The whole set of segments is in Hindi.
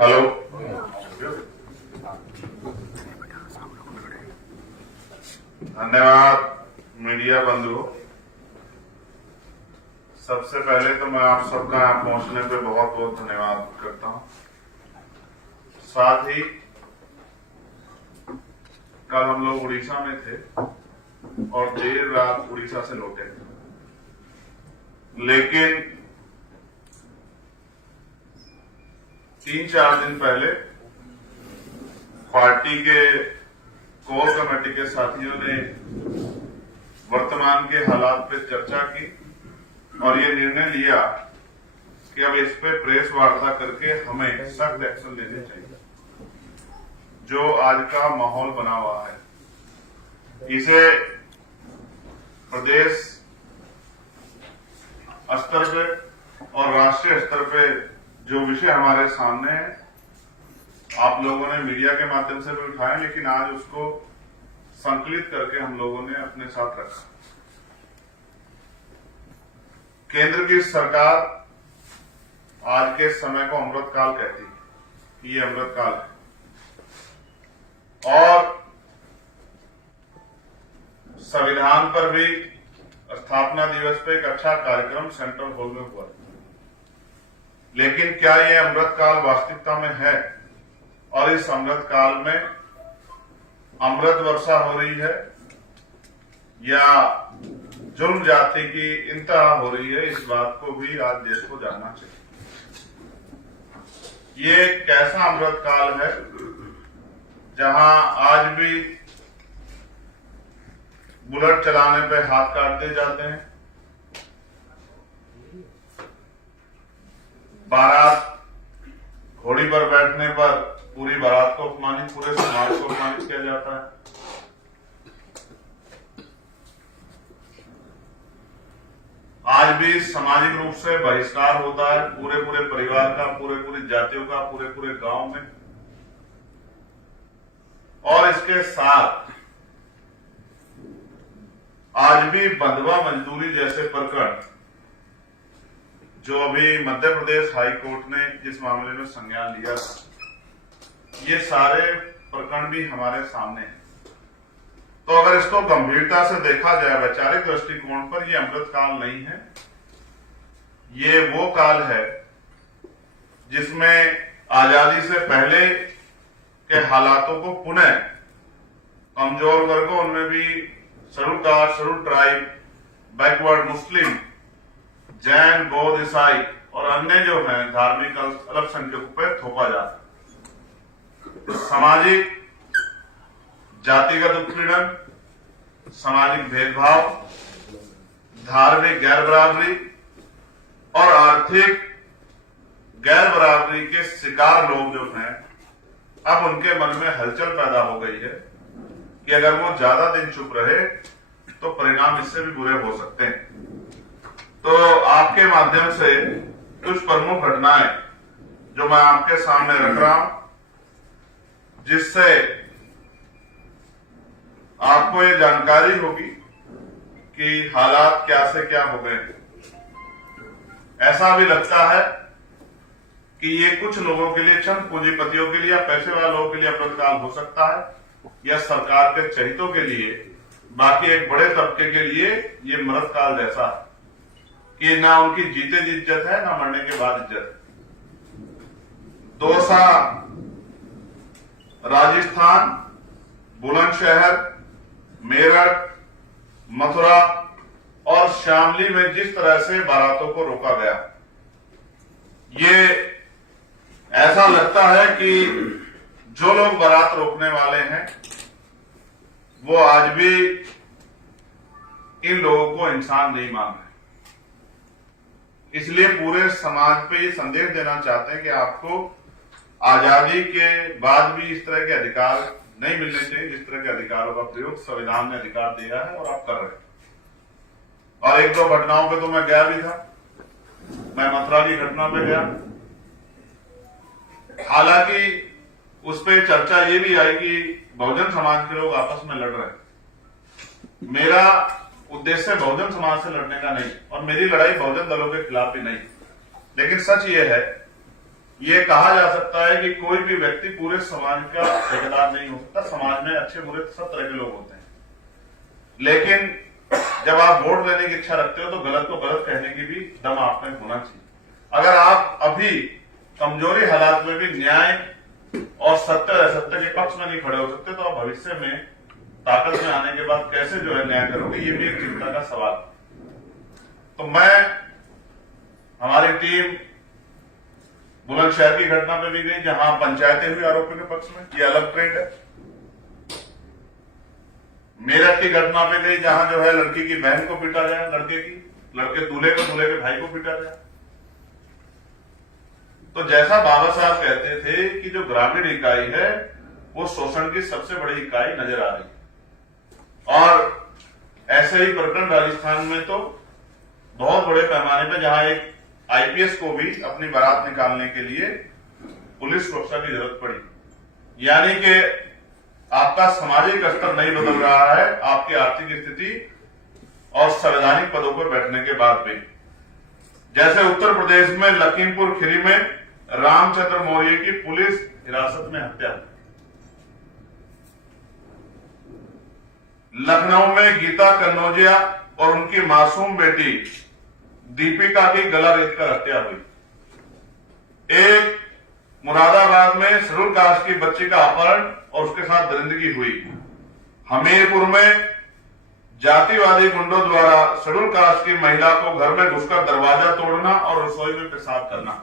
हेलो, धन्यवाद मीडिया बंधुओं। सबसे पहले तो मैं आप सबका यहाँ पहुंचने पे बहुत बहुत धन्यवाद करता हूं। साथ ही कल हम लोग उड़ीसा में थे और देर रात उड़ीसा से लौटे थे, लेकिन 3-4 दिन पहले पार्टी के कोर कमेटी के साथियों ने वर्तमान के हालात पे चर्चा की और ये निर्णय लिया कि अब इस पे प्रेस वार्ता करके हमें सख्त एक्शन लेने चाहिए। जो आज का माहौल बना हुआ है, इसे प्रदेश स्तर पे और राष्ट्रीय स्तर पे जो विषय हमारे सामने है, आप लोगों ने मीडिया के माध्यम से भी उठाया, लेकिन आज उसको संकलित करके हम लोगों ने अपने साथ रखा। केंद्र की सरकार आज के समय को अमृतकाल कहती है, ये अमृतकाल है। और संविधान पर भी स्थापना दिवस पे एक अच्छा कार्यक्रम सेंट्रल हॉल में हुआ, लेकिन क्या ये अमृतकाल वास्तविकता में है? और इस अमृतकाल में अमृत वर्षा हो रही है या जुर्म जाति की इंतहा हो रही है, इस बात को भी आज देश को जानना चाहिए। ये कैसा अमृतकाल है जहां आज भी बुलेट चलाने पे हाथ काट दिए जाते हैं, बारात घोड़ी पर बैठने पर पूरी बारात को अपमानित, पूरे समाज को अपमानित किया जाता है। आज भी सामाजिक रूप से बहिष्कार होता है पूरे परिवार का, पूरी जातियों का, पूरे गांव में। और इसके साथ आज भी बंधुआ मजदूरी जैसे प्रकरण, जो अभी मध्य प्रदेश हाई कोर्ट ने जिस मामले में संज्ञान लिया था, ये सारे प्रकरण भी हमारे सामने हैं। तो अगर इसको गंभीरता से देखा जाए वैचारिक दृष्टिकोण पर, यह अमृतकाल नहीं है। ये वो काल है जिसमें आजादी से पहले के हालातों को पुनः कमजोर वर्गों, उनमें भी schedule caste, schedule tribe, backward मुस्लिम, जैन, बौद्ध, ईसाई और अन्य जो हैं धार्मिक अल्पसंख्यकों पर थोपा जाता है। सामाजिक जातिगत उत्पीड़न, सामाजिक भेदभाव, धार्मिक गैर बराबरी और आर्थिक गैर बराबरी के शिकार लोग जो हैं, अब उनके मन में हलचल पैदा हो गई है कि अगर वो ज्यादा दिन चुप रहे तो परिणाम इससे भी बुरे हो सकते हैं। तो आपके माध्यम से कुछ प्रमुख घटनाएं जो मैं आपके सामने रख रहा हूं, जिससे आपको ये जानकारी होगी कि हालात क्या से क्या हो गए। ऐसा भी लगता है कि ये कुछ लोगों के लिए, चंद पूंजीपतियों के लिए या पैसे वाले लोगों के लिए अमृतकाल हो सकता है, या सरकार के चहितों के लिए, बाकी एक बड़े तबके के लिए ये मृतकाल जैसा है कि ना उनकी जीते जी इज्जत है, ना मरने के बाद इज्जत है। दौसा, राजस्थान, बुलंदशहर, मेरठ, मथुरा और शामली में जिस तरह से बारातों को रोका गया, ये ऐसा लगता है कि जो लोग बारात रोकने वाले हैं वो आज भी इन लोगों को इंसान नहीं मान रहे। इसलिए पूरे समाज पे ये संदेश देना चाहते हैं कि आपको आजादी के बाद भी इस तरह के अधिकार नहीं मिलने चाहिए, जिस तरह के अधिकारों का प्रयोग संविधान ने अधिकार दिया है और आप कर रहे हैं। और 1-2 घटनाओं पे तो मैं गया भी था। मैं मथुरा की घटना पे गया, हालांकि उस पर चर्चा ये भी आई कि बहुजन समाज के लोग आपस में लड़ रहे हैं। मेरा उद्देश्य बहुजन समाज से लड़ने का नहीं और मेरी लड़ाई बहुजन दलों के खिलाफ भी नहीं, लेकिन सच ये है ये कहा जा सकता है कि कोई भी व्यक्ति पूरे समाज का ठेकेदार नहीं हो सकता। समाज में अच्छे बुरे सब तरह के लोग होते हैं, लेकिन जब आप वोट लेने की इच्छा रखते हो तो गलत को गलत कहने की भी दम आप में होना चाहिए। अगर आप अभी कमजोरी हालात में भी न्याय और सत्य असत्य के पक्ष में नहीं खड़े हो सकते, तो आप भविष्य में ताकत में आने के बाद कैसे जो है न्याय करोगे, ये भी एक चिंता का सवाल। तो मैं, हमारी टीम बुलंदशहर की घटना पे भी गई जहां पंचायतें हुई आरोपी के पक्ष में, ये अलग ट्रेंड है। मेरठ की घटना पे गई जहां जो है लड़की की बहन को पीटा गया, लड़के दूल्हे के भाई को पीटा गया। तो जैसा बाबा साहब कहते थे कि जो ग्रामीण इकाई है वो शोषण की सबसे बड़ी इकाई नजर आ रही है, और ऐसे ही प्रकरण राजस्थान में तो बहुत बड़े पैमाने पर, जहां एक आईपीएस को भी अपनी बारात निकालने के लिए पुलिस सुरक्षा की जरूरत पड़ी। यानी कि आपका सामाजिक स्तर नहीं बदल रहा है, आपकी आर्थिक स्थिति और संवैधानिक पदों पर बैठने के बाद भी। जैसे उत्तर प्रदेश में लखीमपुर खीरी में रामचंद्र मौर्य की पुलिस हिरासत में हत्या, लखनऊ में गीता कन्नौजिया और उनकी मासूम बेटी दीपिका की गला रेतकर हत्या हुई, एक मुरादाबाद में शेड्यूल कास्ट की बच्ची का अपहरण और उसके साथ दरिंदगी हुई, हमीरपुर में जातिवादी गुंडों द्वारा शेड्यूल कास्ट की महिला को घर में घुसकर दरवाजा तोड़ना और रसोई में पेशाब करना।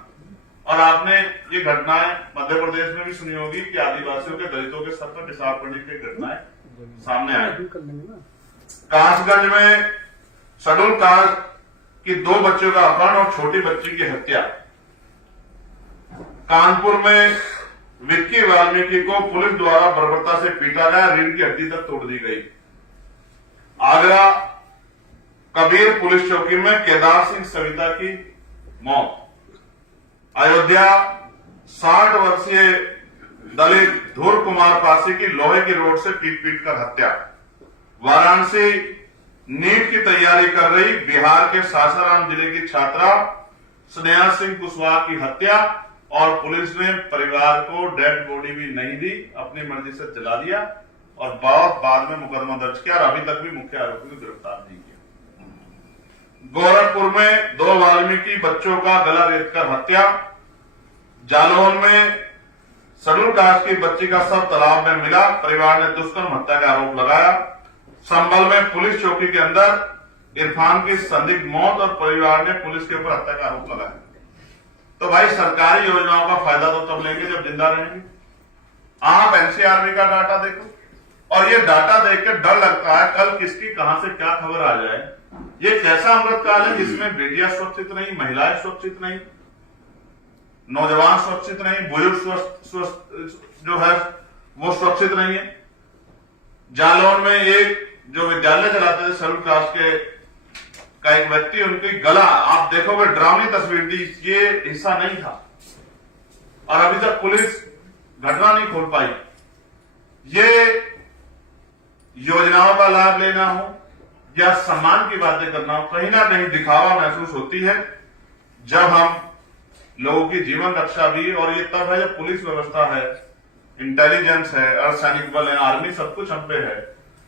और आपने ये घटनाएं मध्य प्रदेश में भी सुनी होगी कि आदिवासियों के, दलितों के सर पर पेशाब करने की घटनाएं सामने आई। कासगंज में शेड्यूल कास्ट की 2 बच्चों का अपहरण और छोटी बच्ची की हत्या, कानपुर में विक्की वाल्मीकि को पुलिस द्वारा बर्बरता से पीटा गया, रीढ़ की हड्डी तक तोड़ दी गई। आगरा कबीर पुलिस चौकी में केदार सिंह सविता की मौत, अयोध्या 60 वर्षीय दलित धुर कुमार पासी की लोहे की रोड से पीट कर हत्या, वाराणसी नीट की तैयारी कर रही बिहार के सासाराम जिले की छात्रा स्नेहा सिंह कुशवाहा की हत्या, और पुलिस ने परिवार को डेड बॉडी भी नहीं दी, अपनी मर्जी से जला दिया और बाद में मुकदमा दर्ज किया और अभी तक भी मुख्य आरोपी को गिरफ्तार नहीं किया। गोरखपुर में 2 वाल्मीकि बच्चों का गला रेतकर हत्या, जालौन में शेड्यूल कास्ट की बच्ची का शव तालाब में मिला, परिवार ने दुष्कर्म हत्या का आरोप लगाया। संभल में पुलिस चौकी के अंदर इरफान की संदिग्ध मौत और परिवार ने पुलिस के ऊपर हत्या का आरोप लगाया। तो भाई सरकारी योजनाओं का फायदा तो तब लेंगे जब जिंदा रहेंगे। आप एनसीआरबी का डाटा देखो और ये डाटा देख के डर लगता है कल किसकी कहां से क्या खबर आ जाए। ये कैसा अमृतकाल है जिसमें बेटियां सुरक्षित नहीं, महिलाएं सुरक्षित नहीं, नौजवान सुरक्षित नहीं, बुजुर्ग जो है वो सुरक्षित नहीं है। जालौन में एक जो विद्यालय चलाते थे शेड्यूल कास्ट के का एक व्यक्ति, उनकी गला आप देखोगे डरावनी तस्वीर दी, ये हिस्सा नहीं था और अभी तक पुलिस घटना नहीं खोल पाई। ये योजनाओं का लाभ लेना हो या सम्मान की बातें करना हो, कहीं ना कहीं दिखावा महसूस होती है जब हम लोगों की जीवन रक्षा भी, और ये तब है जब पुलिस व्यवस्था है, इंटेलिजेंस है, अर्धसैनिक बल है, आर्मी सब कुछ हम पे है।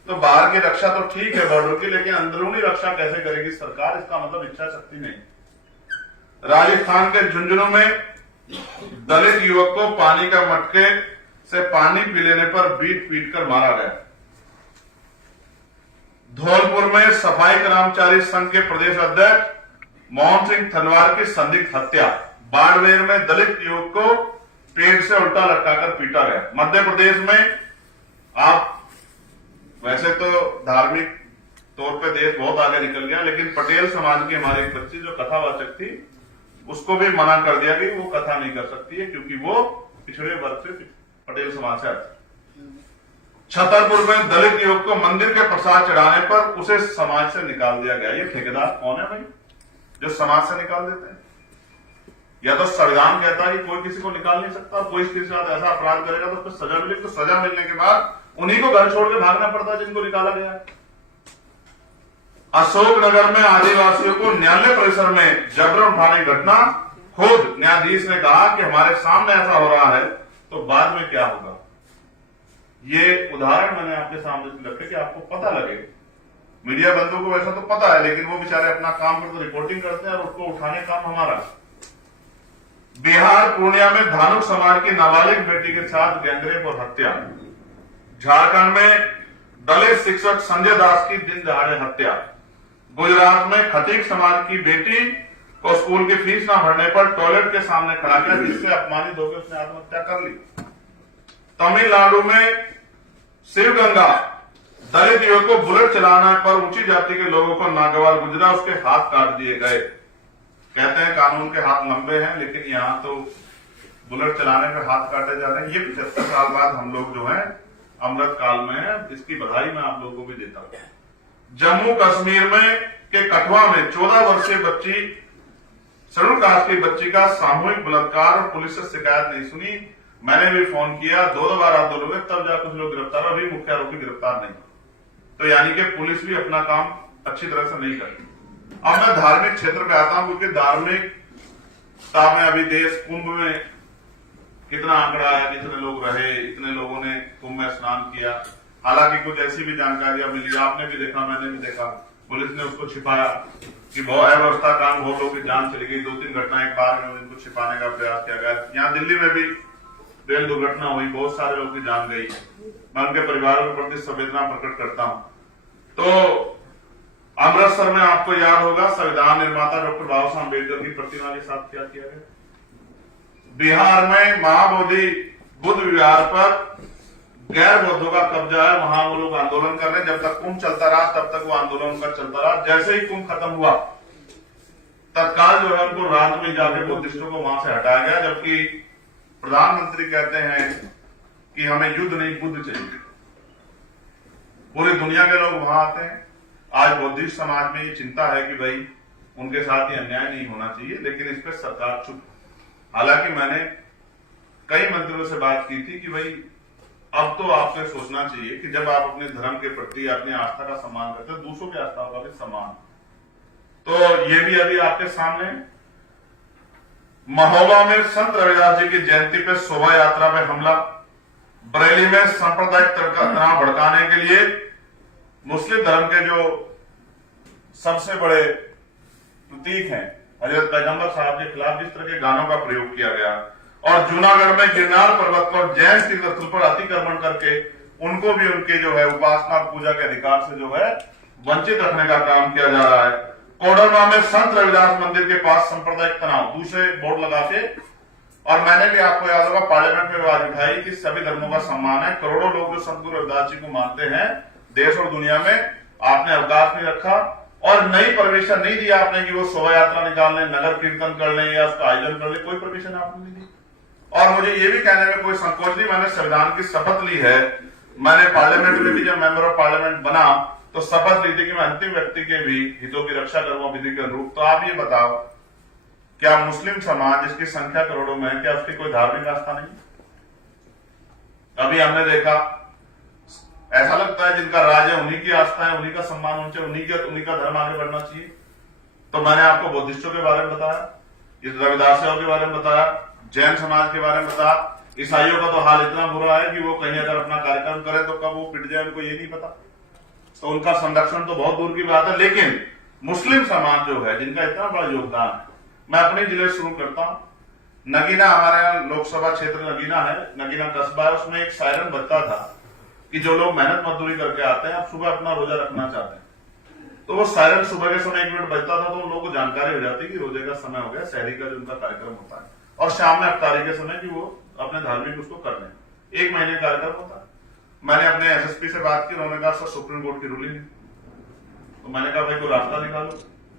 तो बाहर की रक्षा तो ठीक है बॉर्डर की, लेकिन अंदरूनी रक्षा कैसे करेगी सरकार, इसका मतलब इच्छा शक्ति नहीं। राजस्थान के झुंझुनू में दलित युवक को पानी का मटके से पानी पी लेने पर पीट कर मारा गया। धौलपुर में सफाई कर्मचारी संघ के प्रदेश अध्यक्ष मोहन सिंह थनवार की संदिग्ध हत्या। बाड़मेर में दलित युवक को पेड़ से उल्टा लटकाकर पीटा गया। मध्य प्रदेश में आप वैसे तो धार्मिक तौर पे देश बहुत आगे निकल गया, लेकिन पटेल समाज की हमारी एक बच्ची जो कथावाचक थी उसको भी मना कर दिया कि वो कथा नहीं कर सकती है क्योंकि वो पिछड़े वर्ग से पटेल समाज से आती। छतरपुर में दलित युवक को मंदिर के प्रसाद चढ़ाने पर उसे समाज से निकाल दिया गया। ये ठेकेदार कौन है भाई जो समाज से निकाल देते हैं? या तो संविधान कहता है कि कोई किसी को निकाल नहीं सकता, कोई किसी के साथ ऐसा अपराध करेगा तो उसको सजा मिलेगी, तो सजा मिलने के बाद उन्हीं को घर छोड़ के भागना पड़ता है जिनको निकाला गया। अशोकनगर में आदिवासियों को न्यायालय परिसर में जबरन उठाने की घटना, खुद न्यायाधीश ने कहा कि हमारे सामने ऐसा हो रहा है तो बाद में क्या होगा। ये उदाहरण मैंने आपके सामने रखे कि आपको पता लगे। मीडिया बंधुओं को वैसा तो पता है, लेकिन वो बेचारे अपना काम करते रिपोर्टिंग करते हैं और उसको उठाने का काम हमारा। बिहार पूर्णिया में धानुक समाज की नाबालिग बेटी के साथ गैंगरेप और हत्या। झारखंड में दलित शिक्षक संजय दास की दिन दहाड़े हत्या। गुजरात में खतीक समाज की बेटी को स्कूल की फीस न भरने पर टॉयलेट के सामने खड़ा किया, जिससे अपमानित होकर उसने आत्महत्या कर ली। तमिलनाडु में शिवगंगा दलित युवक को बुलेट चलाने पर ऊंची जाति के लोगों को नागवार गुजरा, उसके हाथ काट दिए गए। कहते हैं कानून के हाथ लंबे हैं, लेकिन यहां तो बुलेट चलाने पे हाथ काटे जा रहे हैं। ये 75 साल बाद हम लोग जो है अमृत काल में है, इसकी बधाई मैं आप लोगों को भी देता हूं। जम्मू कश्मीर में के कठुआ में 14 वर्षीय बच्ची शेड्यूल कास्ट की बच्ची का सामूहिक बलात्कार और पुलिस से शिकायत नहीं सुनी। मैंने भी फोन किया, 2 बार आंदोलन हुए, तब जाकर कुछ लोग गिरफ्तार, अभी मुख्य आरोपी गिरफ्तार नहीं। तो यानी कि पुलिस भी अपना काम अच्छी तरह से नहीं करती। अब मैं धार्मिक क्षेत्र पे आता हूं, क्योंकि धार्मिकता में अभी देश कुंभ में कितना आंकड़ा है, कितने लोग रहे, इतने लोगों ने कुंभ में स्नान किया। हालांकि कुछ ऐसी भी जानकारियां मिली, आपने भी देखा, मैंने भी देखा, पुलिस ने उसको छिपाया कि बहुत अव्यवस्था काम, बहुत लोगों की जान चली गई। 2-3 घटनाएं एक बार में इनको छिपाने का प्रयास किया गया। यहाँ दिल्ली में भी रेल दुर्घटना हुई, बहुत सारे लोगों की जान गई। मैं उनके परिवारों के प्रति संवेदना प्रकट करता हूं। तो अमृतसर में आपको याद होगा संविधान निर्माता डॉक्टर बाबा साहब अम्बेडकर की प्रतिमा के साथ क्या किया गया। बिहार में महाबोधि बुद्ध विहार पर गैर बौद्धों का कब्जा है, वहां वो लोग आंदोलन कर रहे हैं। जब तक कुंभ चलता रहा तब तक वो आंदोलन उनका चलता रहा। जैसे ही कुंभ खत्म हुआ तत्काल जो है उनको रात में जाकर बुद्धिस्टों को वहां से हटाया गया, जबकि प्रधानमंत्री कहते हैं कि हमें युद्ध नहीं बुद्ध चाहिए। पूरी दुनिया के लोग वहां आते हैं। आज बौद्धिस्ट समाज में ये चिंता है कि भाई उनके साथ ये अन्याय नहीं होना चाहिए, लेकिन इस पर सरकार चुप। हालांकि मैंने कई मंत्रियों से बात की थी कि भाई अब तो आपको सोचना चाहिए कि जब आप अपने धर्म के प्रति अपनी आस्था का सम्मान करते हैं, दूसरों की आस्थाओं का भी सम्मान। तो ये भी अभी आपके सामने। महोबा में संत रविदास जी की जयंती पे शोभा यात्रा में हमला। बरेली में सांप्रदायिक तनाव भड़काने के लिए मुस्लिम धर्म के जो सबसे बड़े प्रतीक हैं हजरत पैगंबर साहब के खिलाफ जिस तरह के गानों का प्रयोग किया गया, और जूनागढ़ में गिरनार पर्वत पर जैन तीर्थ पर अतिक्रमण करके उनको भी उनके जो है उपासना पूजा के अधिकार से जो है वंचित रखने का काम किया जा रहा है। कोडरमा में संत रविदास मंदिर के पास सांप्रदायिक तनाव, दूसरे बोर्ड लगा के, और मैंने भी आपको याद होगा पार्लियामेंट में आवाज उठाई कि सभी धर्मों का सम्मान है। करोड़ों लोग जो संत गुरु रविदास जी को मानते हैं देश और दुनिया में, आपने अवकाश नहीं रखा और नई परमिशन नहीं दिया आपने कि वो शोभा यात्रा निकाल लें, नगर कीर्तन कर लें या उसका आयोजन कर लें। कोई परमिशन आपने नहीं दी। और मुझे ये भी कहने में कोई संकोच नहीं, मैंने संविधान की शपथ ली है। मैंने पार्लियामेंट में भी जब मेंबर ऑफ पार्लियामेंट बना तो शपथ ली थी कि मैं अंतिम व्यक्ति के भी हितों की रक्षा करूंगा विधि के अनुरूप। तो आप ये बताओ, क्या मुस्लिम समाज जिसकी संख्या करोड़ों में है, क्या उसकी कोई धार्मिक आस्था नहीं? अभी हमने देखा, ऐसा लगता है जिनका राज है उन्हीं की आस्था है, उन्हीं का सम्मान होना चाहिए, उन्हीं का धर्म आगे बढ़ना चाहिए। तो मैंने आपको बुद्धिस्टों के बारे में बताया, इस रविदासियों के बारे में बताया, जैन समाज के बारे में बताया। ईसाइयों का तो हाल इतना बुरा है कि वो कहीं अगर अपना कार्यक्रम करें तो कब वो पिट जाए उनको ये नहीं पता। तो उनका संरक्षण तो बहुत दूर की बात है। लेकिन मुस्लिम समाज जो है जिनका इतना बड़ा योगदान है, मैं अपने जिले से शुरू करता हूं। नगीना, हमारे यहाँ लोकसभा क्षेत्र नगीना है, नगीना कस्बा है, उसमें एक सायरन बजता था कि जो लोग मेहनत मजदूरी करके आते हैं, अब सुबह अपना रोजा रखना चाहते हैं, तो वो सायरन सुबह के समय 1 मिनट बजता था, तो उन लोगों को जानकारी हो जाती कि रोजे का समय हो गया, शहरी का जो उनका कार्यक्रम होता है, और शाम में अफ्तारी के समय कि वो अपने धार्मिक उसको कर लें। 1 महीने कार्यक्रम होता है। मैंने अपने एसएसपी से बात की, उन्होंने कहा सर सुप्रीम कोर्ट की रूलिंग है। तो मैंने कहा भाई कोई रास्ता निकालो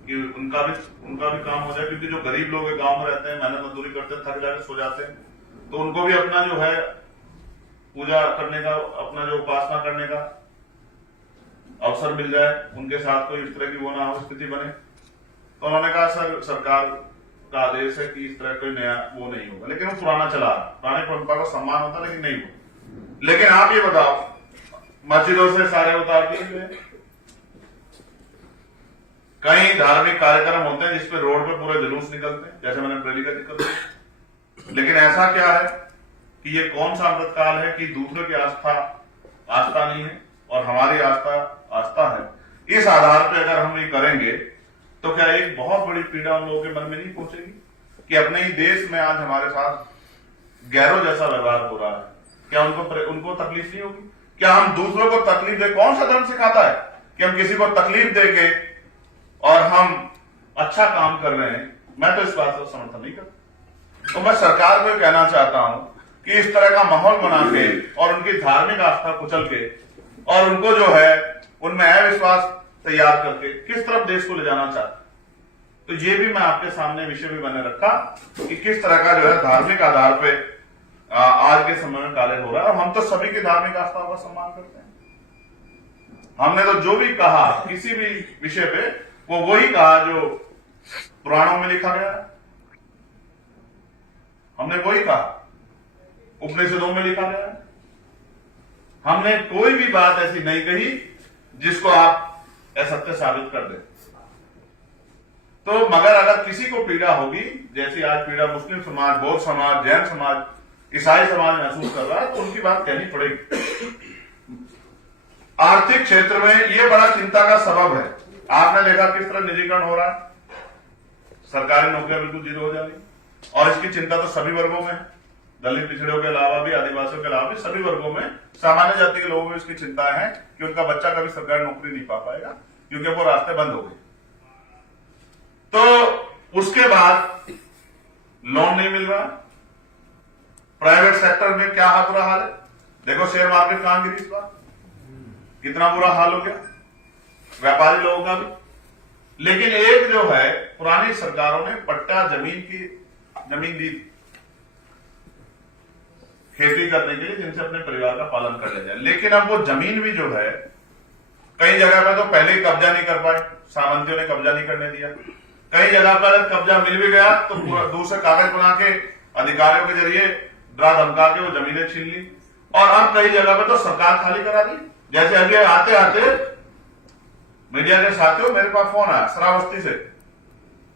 कि उनका भी काम हो जाए, क्योंकि जो गरीब लोग गांव में रहते हैं, मेहनत मजदूरी करते हैं, थक जाकर सो जाते हैं, तो उनको भी अपना जो है पूजा करने का, अपना जो उपासना करने का अवसर मिल जाए, उनके साथ कोई इस तरह की वो ना हो स्थिति बने। तो उन्होंने कहा सर सरकार का आदेश है कि इस तरह कोई नया वो नहीं होगा, लेकिन वो पुराना चला, पुराने परंपरा का सम्मान होता लेकिन नहीं हो। लेकिन आप ये बताओ, मस्जिदों से सारे उतार दिए गए, कई धार्मिक कार्यक्रम होते हैं जिसपे रोड पे पूरे जुलूस निकलते हैं, जैसे मैंने रैली का जिक्र किया। लेकिन ऐसा क्या है कि ये कौन सा अमृतकाल है कि दूसरों की आस्था नहीं है और हमारी आस्था है। इस आधार पर अगर हम ये करेंगे तो क्या एक बहुत बड़ी पीड़ा उन लोगों के मन में नहीं पहुंचेगी कि अपने ही देश में आज हमारे साथ गैरों जैसा व्यवहार हो रहा है? क्या उनको तकलीफ नहीं होगी? क्या हम दूसरों को तकलीफ दे? कौन सा धर्म सिखाता है कि हम किसी को तकलीफ देके और हम अच्छा काम कर रहे हैं? मैं तो इस बात का समर्थन नहीं करता। तो मैं सरकार को कहना चाहता हूं कि इस तरह का माहौल बना के और उनकी धार्मिक आस्था कुचल के और उनको जो है उनमें अविश्वास तैयार करके किस तरफ देश को ले जाना चाहते, तो ये भी मैं आपके सामने विषय भी मैंने रखा कि किस तरह का जो है धार्मिक आधार पे आज के समय में कार्य हो रहा है। और हम तो सभी की धार्मिक आस्थाओं का सम्मान करते हैं। हमने तो जो भी कहा किसी भी विषय पे वो वही कहा जो पुराणों में लिखा गया है, हमने वही कहा, उपनिषदों में लिखा गया है। हमने कोई भी बात ऐसी नहीं कही जिसको आप असत्य साबित कर दे। तो मगर अगर किसी को पीड़ा होगी, जैसी आज पीड़ा मुस्लिम समाज, बौद्ध समाज, जैन समाज, ईसाई समाज महसूस कर रहा है, तो उनकी बात कहनी पड़ेगी। आर्थिक क्षेत्र में यह बड़ा चिंता का सबब है। आपने देखा किस तरह निजीकरण हो रहा है, सरकारी नौकरियां बिल्कुल जीरो हो जा रही, और इसकी चिंता तो सभी वर्गों में है, दलित पिछड़ों के अलावा भी, आदिवासियों के अलावा भी सभी वर्गों में, सामान्य जाति के लोगों में इसकी चिंता है कि उनका बच्चा कभी सरकारी नौकरी नहीं पा पाएगा क्योंकि वो रास्ते बंद हो गए। तो उसके बाद लोन नहीं मिल रहा। प्राइवेट सेक्टर में क्या बुरा हाल है, देखो शेयर मार्केट कहां गिरी इस बार, कितना बुरा हाल हो गया व्यापारी लोगों का भी। लेकिन एक जो है पुरानी सरकारों ने पट्टा जमीन दी खेती करने के लिए, जिनसे अपने परिवार का पालन कर लिया जाए। लेकिन अब वो जमीन भी जो है कई जगह पर तो पहले ही कब्जा नहीं कर पाए, सामंतियों ने कब्जा नहीं करने दिया। कई जगह पर कब्जा मिल भी गया तो दूर से कागज बना के अधिकारियों के जरिए डरा धमका के वो जमीनें छीन ली। और अब कई जगह पर तो सरकार खाली करा दी। जैसे अभी आते आते मीडिया के साथियों मेरे पास फोन आया श्रावस्ती से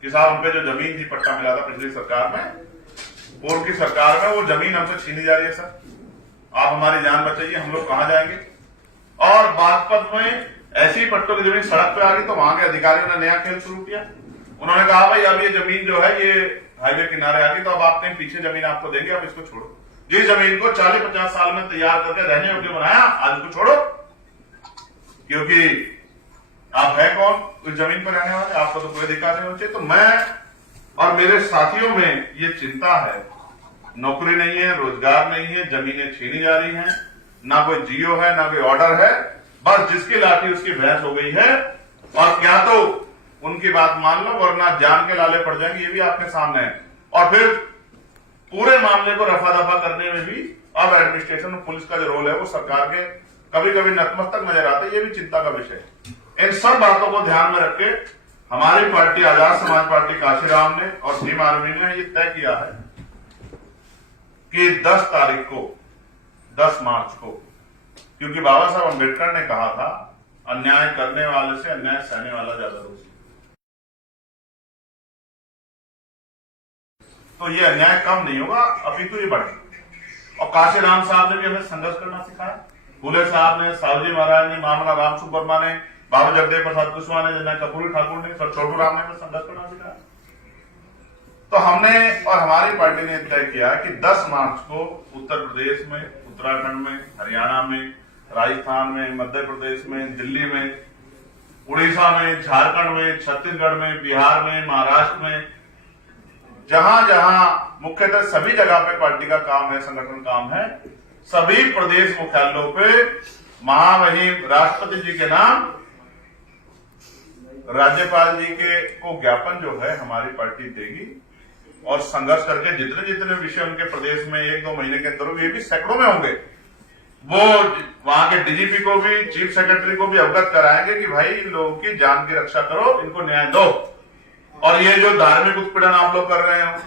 कि साहब उनपे जो जमीन थी, पट्टा मिला था पिछली सरकार में, पूर्व की सरकार में, वो जमीन हमसे छीनी जा रही है। सर आप हमारी जान बचाइए, हम लोग कहां जाएंगे? और बागपत में ऐसी पट्टों की जमीन सड़क पे आ गई तो वहां के अधिकारियों ने नया खेल शुरू किया। उन्होंने कहा भाई अब ये जमीन जो है ये हाईवे किनारे आ गई, तो अब आप कहीं पीछे जमीन आपको देंगे, अब इसको छोड़ो। जिस जमीन को 40-50 साल में तैयार करके रहने योग्य बनाया, आज उसको छोड़ो, क्योंकि आप है कौन उस जमीन पर रहने वाले, आपको तो कोई अधिकार नहीं होना चाहिए। तो मैं और मेरे साथियों में ये चिंता है, नौकरी नहीं है, रोजगार नहीं है, जमीनें छीनी जा रही हैं, ना कोई जियो है ना कोई ऑर्डर है, बस जिसकी लाठी उसकी भैंस हो गई है। और क्या तो उनकी बात मान लो वरना जान के लाले पड़ जाएंगे, ये भी आपके सामने है। और फिर पूरे मामले को रफा दफा करने में भी अब एडमिनिस्ट्रेशन और पुलिस का जो रोल है वो सरकार के कभी कभी नतमस्तक नजर आता है। ये भी चिंता का विषय है। इन सब बातों को ध्यान में रख के हमारी पार्टी आजाद समाज पार्टी काशीराम ने और भीम आर्मी ने ये तय किया है कि 10 तारीख को, 10 मार्च को, क्योंकि बाबा साहब अम्बेडकर ने कहा था अन्याय करने वाले से अन्याय सहने वाला ज्यादा रोज, तो ये अन्याय कम नहीं होगा, अपितु ये बढ़ेगा। और काशीराम साहब ने भी हमें संघर्ष करना सिखाया, फूले साहब ने, साहू जी महाराज ने, मामला राम सुब्रमा ने, बाबा जगदेव प्रसाद कुशवाहा ने, जना कपूरी ठाकुर ने, सर छोटू राम ने हमें संघर्ष करना सिखाया। तो हमने और हमारी पार्टी ने तय किया कि 10 मार्च को उत्तर प्रदेश में, उत्तराखंड में, हरियाणा में, राजस्थान में, मध्य प्रदेश में, दिल्ली में, उड़ीसा में, झारखंड में, छत्तीसगढ़ में, बिहार में, महाराष्ट्र में, जहां जहां मुख्यतः सभी जगह पे पार्टी का काम है, संगठन काम है, सभी प्रदेश मुख्यालयों पे महामहिम राष्ट्रपति जी के नाम, राज्यपाल जी के को ज्ञापन जो है हमारी पार्टी देगी। और संघर्ष करके जितने जितने विषय उनके प्रदेश में 1-2 महीने के अंदर, ये भी सैकड़ों में होंगे, वो वहां के डीजीपी को भी, चीफ सेक्रेटरी को भी अवगत कराएंगे कि भाई इन लोगों की जान की रक्षा करो, इनको न्याय दो। और ये जो धार्मिक उत्पीड़न आप लोग कर रहे हो,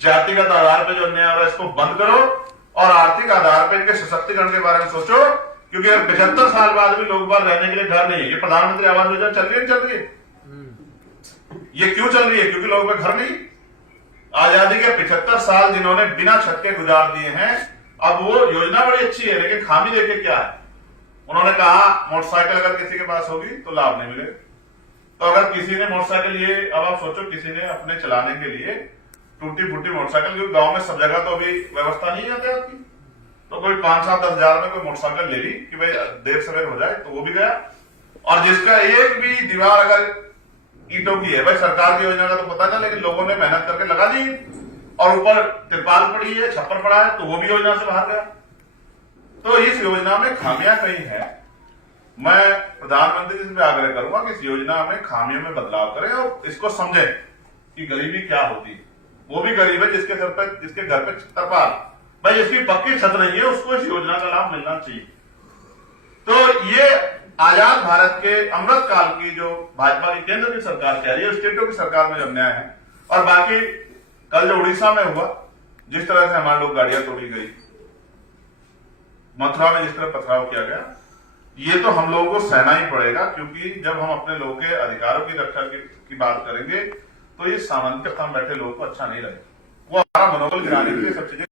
जातिगत आधार पर जो अन्याय हो रहा है, इसको बंद करो और आर्थिक आधार पर इनके सशक्तिकरण के बारे में सोचो। क्योंकि 75 साल बाद भी लोग बाग रहने के लिए घर नहीं है। ये प्रधानमंत्री आवास योजना चल रही है, ये क्यों चल रही है? क्योंकि लोगों के घर नहीं। आजादी के 75 साल जिन्होंने बिना छत के गुजार दिए हैं, अब वो योजना बड़ी अच्छी है, लेकिन खामी देखे क्या है? उन्होंने कहा मोटरसाइकिल अगर किसी के पास होगी तो लाभ नहीं मिलेगा। तो अगर किसी ने मोटरसाइकिल लिए, अब आप सोचो किसी ने अपने चलाने के लिए टूटी फूटी मोटरसाइकिल, क्योंकि गांव में सब जगह तो अभी व्यवस्था नहीं है यातायात की, तो कोई 5-7-10 हजार में कोई मोटरसाइकिल ले ली कि भाई देर सवेर हो जाए, तो वो भी गया। और जिसका एक भी दीवार अगर ईंटों की है, भाई सरकार की योजना का तो पता नहीं, लेकिन लोगों ने मेहनत करके लगा दी और ऊपर तिरपाल पड़ी है, छप्पर पड़ा है, तो वो भी योजना से बाहर गया। तो इस योजना में खामियां कहीं है। मैं प्रधानमंत्री जी से आग्रह करूंगा कि इस योजना में खामियों में बदलाव करें और इसको समझें कि गरीबी क्या होती है। वो भी गरीब है जिसके सर पे, जिसके घर पे तिरपाल, भाई इसकी पक्की छत नहीं है, उसको इस योजना का लाभ मिलना चाहिए। तो ये आजाद भारत के अमृत काल की जो भाजपा की केंद्र की सरकार कह रही है, स्टेटों की सरकार में जो अन्याय है, और बाकी कल जो उड़ीसा में हुआ, जिस तरह से हमारे लोग गाड़ियां तोड़ी गई, मथुरा में जिस तरह पथराव किया गया, ये तो हम लोगों को सहना ही पड़ेगा। क्योंकि जब हम अपने लोगों के अधिकारों की रक्षा की बात करेंगे, तो ये सामान्य स्थान बैठे लोगों को अच्छा नहीं लगेगा। वो हमारा मनोबल गिराने के लिए सब चीजें